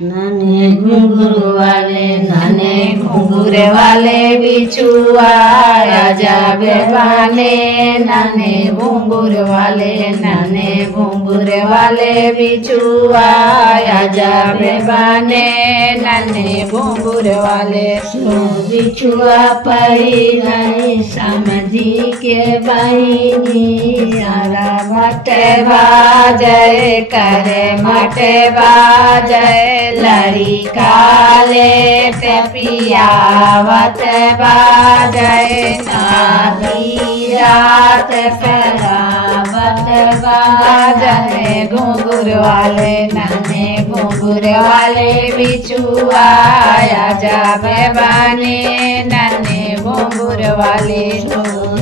नन्हे घुंघरू वाले नन्हे घुंघरू वाले बिछुआ आजा बेबाने नन्हे घुंघरू वाले नन्हे घुंघरू वाले बिछुआ आजा बेबाने नन्हे घुंघरू वाले बिछुआ पई नहीं समझी के बहिनी सारा मटे बाजय करे मटे बाजय लड़ी काले ते पियावत बाजय नादी रात करावत बाजय घुंघरू वाले नन्हे घुंघरू वाले बिछुआ आजा बेबाने नन्हे घुंघरू वाले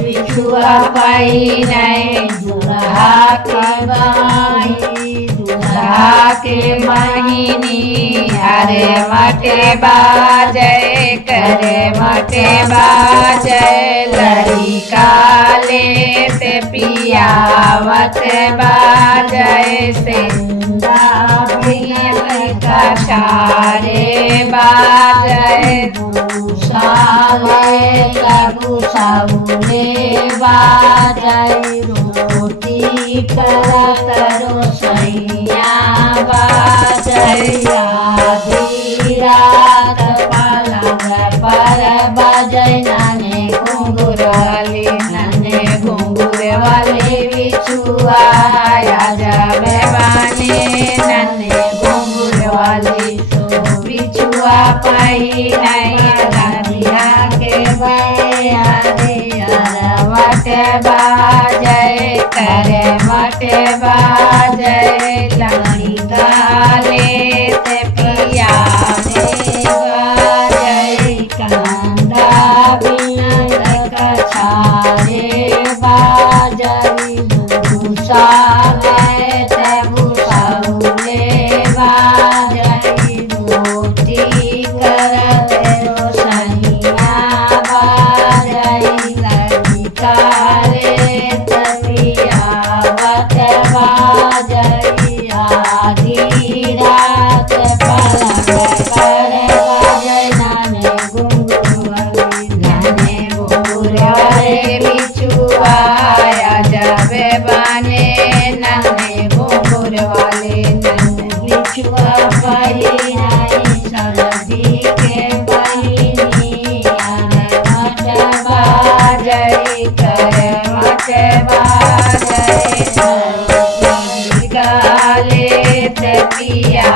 बिछुआ पाई नहीं दूल्हा के बाई दूल्हा के महीनी अरे मटे बाजय करे मटे बाजय लड़ी काले ते पियावत बाजय सेंदा कछारे बाजय भूषावे कभूषाऊले बाजय रोटी करत रोसैया बाजय आधी रात पलंग पर बाजय नन्हे घुंघरू वाले नन्हे घुंघरू वाले बिछुआ आजा बेबाने नन्हे घुंघरू वाले बिछुआ पाई नहीं राधिया के बयारे मटे बाजय करे मटे बाजय लड़ी काले ते पिया बाजय कांदा बिना कछारे बाजय भूषा ते भूषाऊले बाजय रोटी करत रोसैया बाजय लड़ी काले तपियावत बाजय आधी रात पलंग पर बाजय नन्हे घुंघरू वाले बिछुआ आजा बेबाने नन्हे घुंघरू वाले नन्हे बिछुआ पाई नहीं समझी के बहिनी अरे मटे बाजय करे मटे बाजय काले ते पिया